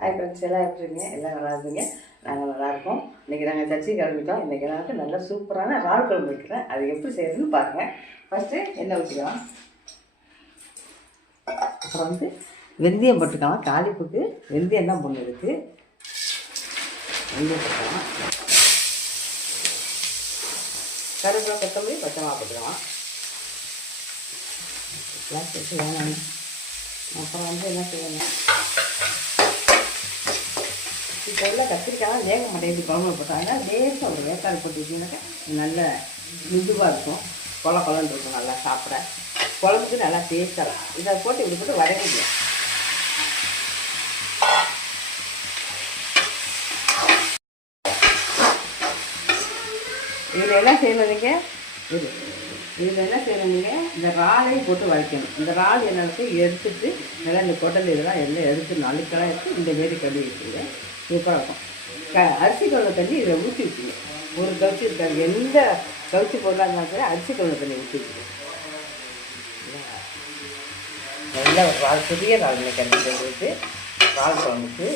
Hi friends, எல்லாம் எப்படி இருக்கீங்க? எல்லாம் நல்லா இருப்பீங்க. நாங்கள் நல்லாயிருக்கோம். இன்றைக்கி நாங்கள் சர்ச்சை கிளம்பிட்டோம். இன்றைக்கி எனக்கு நல்ல சூப்பரான இறால் குழம்பு வைக்கிறேன். அது எப்படி செய்யறதுன்னு பாருங்கள். ஃபஸ்ட்டு எண்ணெய் ஊற்றிக்கலாம். அப்புறம் வந்து வெந்தயம் போட்டுக்கலாம். தாளிப்புக்கு வெந்தயம் தான் பொண்ணு இருக்குது. வெந்தயம் போட்டுக்கலாம். கருவேப்பிலை, கொத்தமல்லி, பச்சை மிளகாய் போட்டுக்கலாம். வேணாம். அப்புறம் வந்து என்ன செய்யணும், இப்போ உள்ள கத்திரிக்காய் வேக மாட்டேங்குது. குழம்புல போட்டாங்கன்னா லேசாக ஒரு வேக்காடு போட்டு வச்சிங்கனாக்கா நல்ல மிதுவாக இருக்கும். கொலன்னு இருக்கும். நல்லா சாப்பிட குழம்புக்கு நல்லா டேஸ்ட்டாக இருக்கும். இதை போட்டு இப்படி போட்டு வதங்கிங்க. இதில் என்ன செய்யணும் நீங்கள், இதில் என்ன செய்யணும் நீங்கள், இந்த இறாலையும் போட்டு வதக்கணும். இந்த இறால் என்னன்னு எடுத்துட்டு நல்லா இந்த கொட்டல் இதெல்லாம் எல்லாம் எடுத்து நாளைக்கெல்லாம் எடுத்து இந்த மாரி கழுவி வச்சுருங்க. சூப்பராக இருக்கும். அரிசி கழுவு தண்ணி இதில் ஊற்றி வச்சுங்க. ஒரு கவுச்சி இருக்காது. எந்த கவுச்சி பொருளாக இருந்தாலும் சரி அரிசி கழுவு தண்ணி ஊற்றி வச்சுங்க. நல்லா ஒரு இறால், பெரிய இறால் நினைக்கிறது இறால் குழம்புக்கு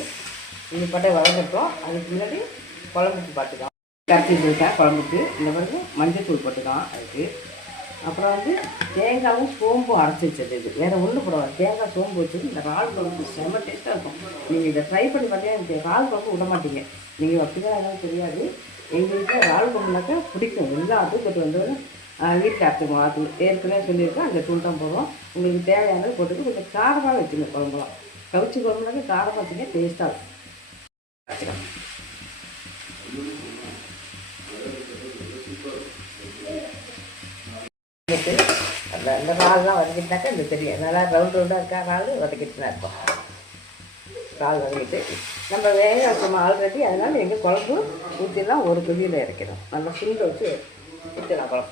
இது பட்டை வளர்ந்துட்டோம். அதுக்கு முன்னாடி குழம்புக்கு பார்த்துக்கலாம். கரைச்சி வச்சுருக்கேன் குழம்புக்கு. இந்த பிறகு மஞ்சள் தூள் போட்டுக்கலாம் அதுக்கு. அப்புறம் வந்து தேங்காயும் சோம்பும் அரைச்சி வச்சது. இது வேறு ஒன்றும் போடுவாங்க. தேங்காய் சோம்பு வச்சது இந்த இறால் குழம்பு செம்ம டேஸ்ட்டாக இருக்கும். நீங்கள் இதை ட்ரை பண்ணி பார்த்தீங்கன்னா இந்த இறால் குழம்பு விட மாட்டீங்க. நீங்கள் அப்படிதான் எதாவது தெரியாது. எங்கள் வீட்டில் இறால் குழம்புனாக்கா பிடிக்கும் எல்லாத்துக்கும். போட்டு வந்து வீட்டில் அரைச்சிக்குவோம். அது ஏற்கனவே சொல்லியிருக்கேன். அந்த தூள் தான் போடுவோம். உங்களுக்கு தேவையானது போட்டுட்டு கொஞ்சம் காரமாக வச்சுங்க. குழம்புலாம் கவிச்சி குழம்புனாக்கா காரமாக வச்சுங்க, டேஸ்ட்டாக இருக்கும். வச்சுக்கலாம். அந்த இறால்லாம் வதக்கிட்டாக்கா இந்த தெரியும். நல்லா ரவுண்டாக இருக்கா இறால் வதக்கிட்டு தான் இருக்கும். இறால் வதக்கிட்டு நம்ம வேக வச்சோம் ஆல்ரெடி. அதனால் எங்கள் குழம்பு ஊற்றிலாம் ஒரு கொதியில் இறக்கணும். நல்லா சுண்ட வச்சு ஊற்றலாம் குழம்பு.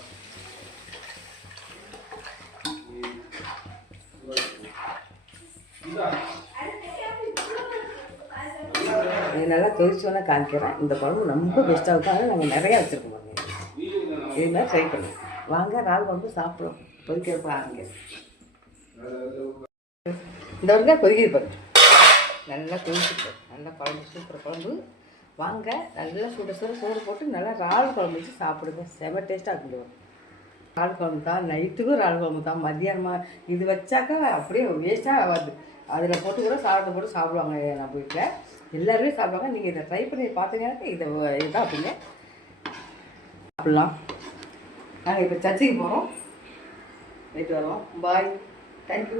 இது நல்லா கொதிச்சோன்னா காமிக்கிறேன். இந்த குழம்பு ரொம்ப பெஸ்ட்டாக இருக்கும். அதனால் நாங்கள் நிறையா வச்சுருக்கோம். இது மாதிரி ட்ரை பண்ணுவோம். வாங்க இறால் குழம்பு சாப்பிடுவோம். கொதிக்கிறப்ப ஆரம்பிங்க. இந்த வருங்க கொதிக்கிது. நல்லா கொதிச்சுட்டு நல்லா குழம்பு, சூப்பர் குழம்பு. வாங்க நல்லா சுட சோறு போட்டு நல்லா இறால் குழம்பு வச்சு சாப்பிடுங்க. செம டேஸ்ட்டாக இருக்கும். இறால் குழம்பு தான் நைட்டுக்கும் இறால் குழம்பு தான். மதியானமாக இது வச்சாக்கா அப்படியே வேஸ்ட்டாக ஆகாது. அதில் போட்டு கூட சாதத்தை போட்டு சாப்பிடுவாங்க. நம்ம வீட்டில் எல்லாருமே சாப்பிடுவாங்க. நீங்கள் இதை ட்ரை பண்ணி பார்த்தீங்கன்னா இதுதான் அப்படிங்க சாப்பிட்லாம். நாங்கள் இப்போ சர்ச்சுக்கு போகிறோம். போயிட்டு வரோம். பாய். தேங்க்யூ.